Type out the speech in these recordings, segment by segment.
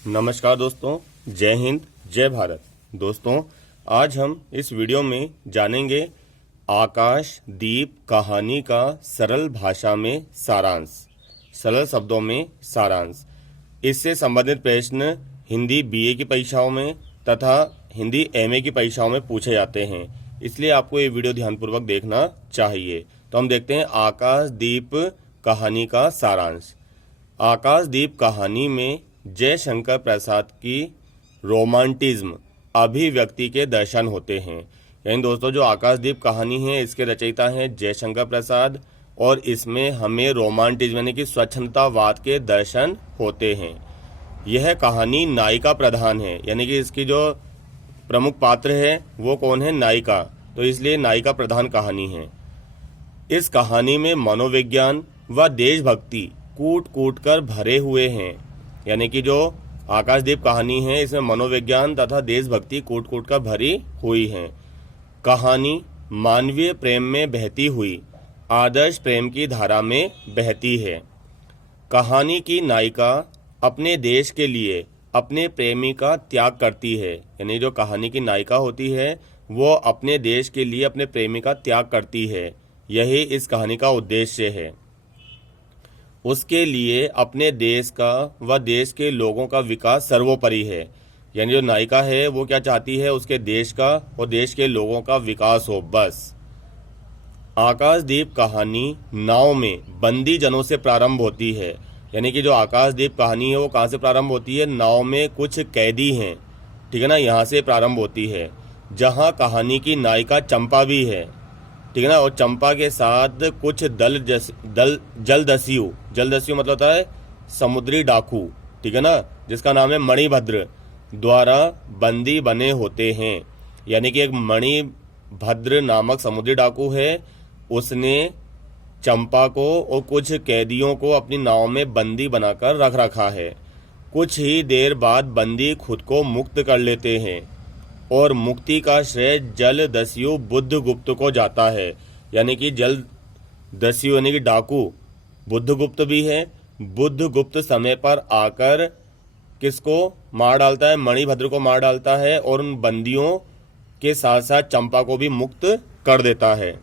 नमस्कार दोस्तों, जय हिंद, जय भारत। दोस्तों, आज हम इस वीडियो में जानेंगे आकाश दीप कहानी का सरल भाषा में सारांश, सरल शब्दों में सारांश। इससे संबंधित प्रश्न हिंदी बीए की परीक्षाओं में तथा हिंदी एमए की परीक्षाओं में पूछे जाते हैं, इसलिए आपको ये वीडियो ध्यानपूर्वक देखना चाहिए। तो हम देखते हैं आकाश दीप कहानी का सारांश। आकाश दीप कहानी में जयशंकर प्रसाद की रोमांटिज्म अभिव्यक्ति के दर्शन होते हैं। यानी दोस्तों, जो आकाशदीप कहानी है इसके रचयिता हैं जयशंकर प्रसाद और इसमें हमें रोमांटिज्म यानी कि स्वच्छंदतावाद के दर्शन होते हैं। यह कहानी नायिका प्रधान है, यानी कि इसकी जो प्रमुख पात्र है वो कौन है? नायिका। तो इसलिए नायिका प्रधान कहानी है। इस कहानी में मनोविज्ञान व देशभक्ति कूट कूट कर भरे हुए हैं। यानी कि जो आकाशदीप कहानी है इसमें मनोविज्ञान तथा देशभक्ति कूट कूट कर भरी हुई है। कहानी मानवीय प्रेम में बहती हुई आदर्श प्रेम की धारा में बहती है। कहानी की नायिका अपने देश के लिए अपने प्रेमी का त्याग करती है। यानी जो कहानी की नायिका होती है वो अपने देश के लिए अपने प्रेमी का त्याग करती है। यही इस कहानी का उद्देश्य है। उसके लिए अपने देश का व देश के लोगों का विकास सर्वोपरि है। यानी जो नायिका है वो क्या चाहती है? उसके देश का और देश के लोगों का विकास हो, बस। आकाशदीप कहानी नाव में बंदी जनों से प्रारंभ होती है। यानी कि जो आकाशदीप कहानी है वो कहाँ से प्रारंभ होती है? नाव में कुछ कैदी हैं, ठीक है ना, यहाँ से प्रारंभ होती है, जहाँ कहानी की नायिका चंपा भी है, ठीक है ना। और चंपा के साथ कुछ जलदस्यु मतलब होता है समुद्री डाकू, ठीक है ना, जिसका नाम है मणिभद्र, द्वारा बंदी बने होते हैं। यानी कि एक मणिभद्र नामक समुद्री डाकू है, उसने चंपा को और कुछ कैदियों को अपनी नाव में बंदी बनाकर रख रखा है। कुछ ही देर बाद बंदी खुद को मुक्त कर लेते हैं और मुक्ति का श्रेय जलदस्यु बुद्धगुप्त को जाता है। यानी कि जलदस्यु यानी कि डाकू बुद्धगुप्त भी है। बुद्धगुप्त समय पर आकर किसको मार डालता है? मणिभद्र को मार डालता है और उन बंदियों के साथ साथ चंपा को भी मुक्त कर देता है।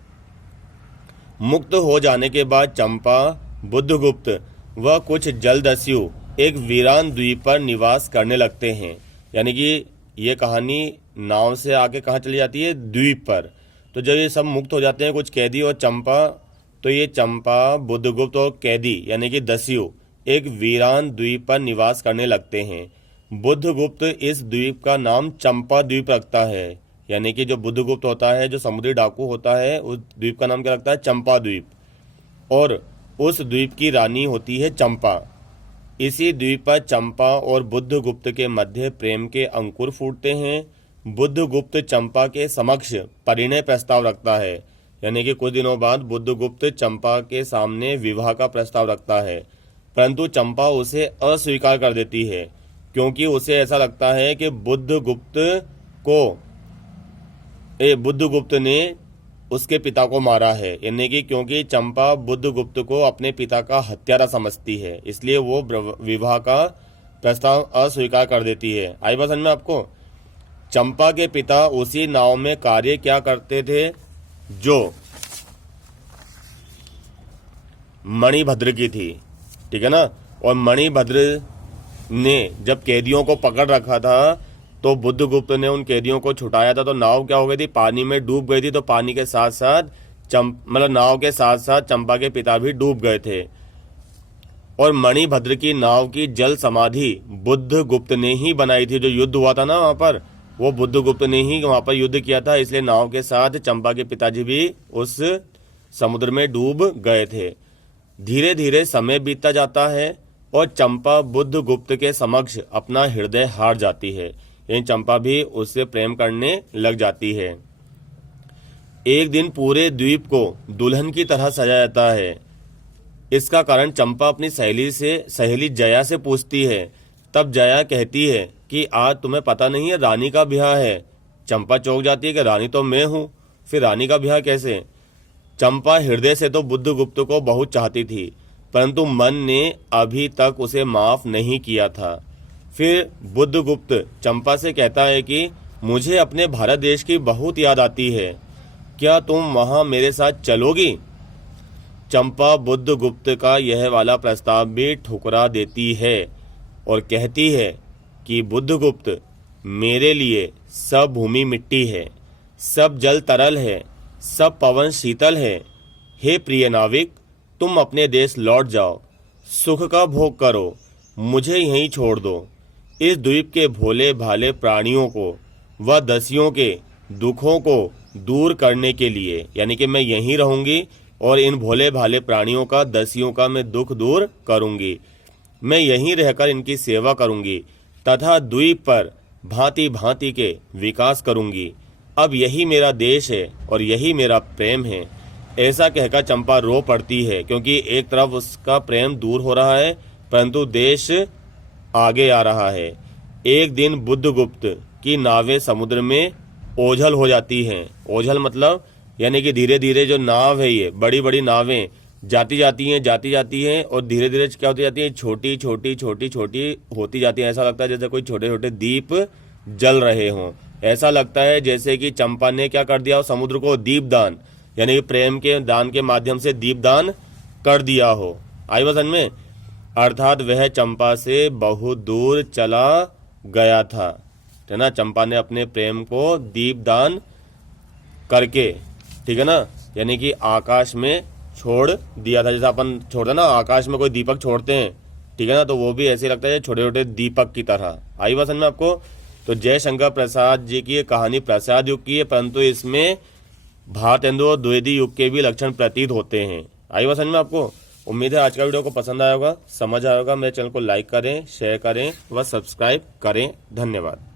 मुक्त हो जाने के बाद चंपा, बुद्धगुप्त व कुछ जलदस्यु एक वीरान द्वीप पर निवास करने लगते हैं। यानी कि ये कहानी नाव से आके कहाँ चली जाती है? द्वीप पर। तो जब ये सब मुक्त हो जाते हैं, कुछ कैदी और चंपा, तो ये चंपा, बुद्धगुप्त और कैदी यानी कि दस्यु एक वीरान द्वीप पर निवास करने लगते हैं। बुद्धगुप्त इस द्वीप का नाम चंपा द्वीप रखता है। यानी कि जो बुद्धगुप्त होता है, जो समुद्री डाकू होता है, उस द्वीप का नाम क्या रखता है? चंपा द्वीप। और उस द्वीप की रानी होती है चंपा। इसी द्वीप पर चंपा और बुद्धगुप्त के मध्य प्रेम के अंकुर फूटते हैं। बुद्धगुप्त चंपा के समक्ष परिणय प्रस्ताव रखता है। यानी कि कुछ दिनों बाद बुद्धगुप्त चंपा के सामने विवाह का प्रस्ताव रखता है, परंतु चंपा उसे अस्वीकार कर देती है, क्योंकि उसे ऐसा लगता है कि बुद्धगुप्त ने उसके पिता को मारा है। यानी कि क्योंकि चंपा बुद्धगुप्त को अपने पिता का हत्यारा समझती है, इसलिए वो विवाह का प्रस्ताव अस्वीकार कर देती है। आई बात समझ में आपको? चंपा के पिता उसी नाव में कार्य क्या करते थे जो मणिभद्र की थी, ठीक है ना। और मणिभद्र ने जब कैदियों को पकड़ रखा था तो बुद्धगुप्त ने उन कैदियों को छुटाया था, तो नाव क्या हो गई थी? पानी में डूब गई थी। तो पानी के साथ साथ नाव के साथ साथ चंपा के पिता भी डूब गए थे। और मणिभद्र की नाव की जल समाधि बुद्धगुप्त ने ही बनाई थी। जो युद्ध हुआ था ना वहां पर, वो बुद्धगुप्त ने ही वहां पर युद्ध किया था, इसलिए नाव के साथ चंपा के पिताजी भी उस समुद्र में डूब गए थे। धीरे धीरे समय बीतता जाता है और चंपा बुद्धगुप्त के समक्ष अपना हृदय हार जाती है। यानी चंपा भी उससे प्रेम करने लग जाती है। एक दिन पूरे द्वीप को दुल्हन की तरह सजाया जाता है। इसका कारण चंपा अपनी सहेली जया से पूछती है। तब जया कहती है कि आज तुम्हें पता नहीं है रानी का ब्याह है। चंपा चौंक जाती है कि रानी तो मैं हूं, फिर रानी का ब्याह कैसे? चंपा हृदय से तो बुद्धगुप्त को बहुत चाहती थी, परंतु मन ने अभी तक उसे माफ नहीं किया था। फिर बुद्धगुप्त चंपा से कहता है कि मुझे अपने भारत देश की बहुत याद आती है, क्या तुम वहां मेरे साथ चलोगी? चंपा बुद्धगुप्त का यह वाला प्रस्ताव भी ठुकरा देती है और कहती है कि बुद्धगुप्त, मेरे लिए सब भूमि मिट्टी है, सब जल तरल है, सब पवन शीतल है। हे प्रिय नाविक, तुम अपने देश लौट जाओ, सुख का भोग करो, मुझे यहीं छोड़ दो। इस द्वीप के भोले भाले प्राणियों को व दस्युओं के दुखों को दूर करने के लिए, यानी कि मैं यहीं रहूंगी और इन भोले भाले प्राणियों का, दस्युओं का मैं दुख दूर करूंगी। मैं यहीं रहकर इनकी सेवा करूंगी तथा द्वीप पर भांति भांति के विकास करूंगी। अब यही मेरा देश है और यही मेरा प्रेम है। ऐसा कहकर चंपा रो पड़ती है, क्योंकि एक तरफ उसका प्रेम दूर हो रहा है परंतु देश आगे आ रहा है। एक दिन बुद्धगुप्त की नावें समुद्र में ओझल हो जाती हैं। ओझल मतलब यानी कि धीरे धीरे जो नाव है, ये बड़ी बड़ी नावें जाती जाती हैं और धीरे धीरे क्या होती जाती है, छोटी छोटी होती जाती है। ऐसा लगता है जैसे कोई छोटे छोटे दीप जल रहे हों। ऐसा लगता है जैसे कि चंपा ने क्या कर दिया, समुद्र को दीपदान, यानी कि प्रेम के दान के माध्यम से दीपदान कर दिया हो। आई बात समझ में? अर्थात वह चंपा से बहुत दूर चला गया था, है ना। चंपा ने अपने प्रेम को दीपदान करके, ठीक है ना, यानी कि आकाश में छोड़ दिया था। जैसे अपन छोड़ते ना, आकाश में कोई दीपक छोड़ते हैं, ठीक है ना, तो वो भी ऐसे लगता है छोटे छोटे दीपक की तरह। आई बात समझ में आपको? तो जयशंकर प्रसाद जी की ये कहानी प्रसाद युग की है, परंतु इसमें भारतेंदु और द्विवेदी युग के भी लक्षण प्रतीत होते हैं। आई बात समझ में आपको? उम्मीद है आज का वीडियो को पसंद आया होगा, समझ आया होगा। मेरे चैनल को लाइक करें, शेयर करें व सब्सक्राइब करें। धन्यवाद।